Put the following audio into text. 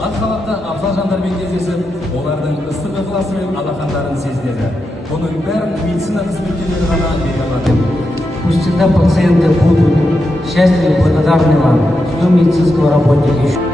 ақ халатты абзал жандармен кездесіп, олардың ыстық ықыласы мен алақандарын сезінеді. Бұның бәрін медицина қызметкерлері ғана бере алады. Пусть всегда пациенты будут счастливы и благодарны вам, всего медицинского работника.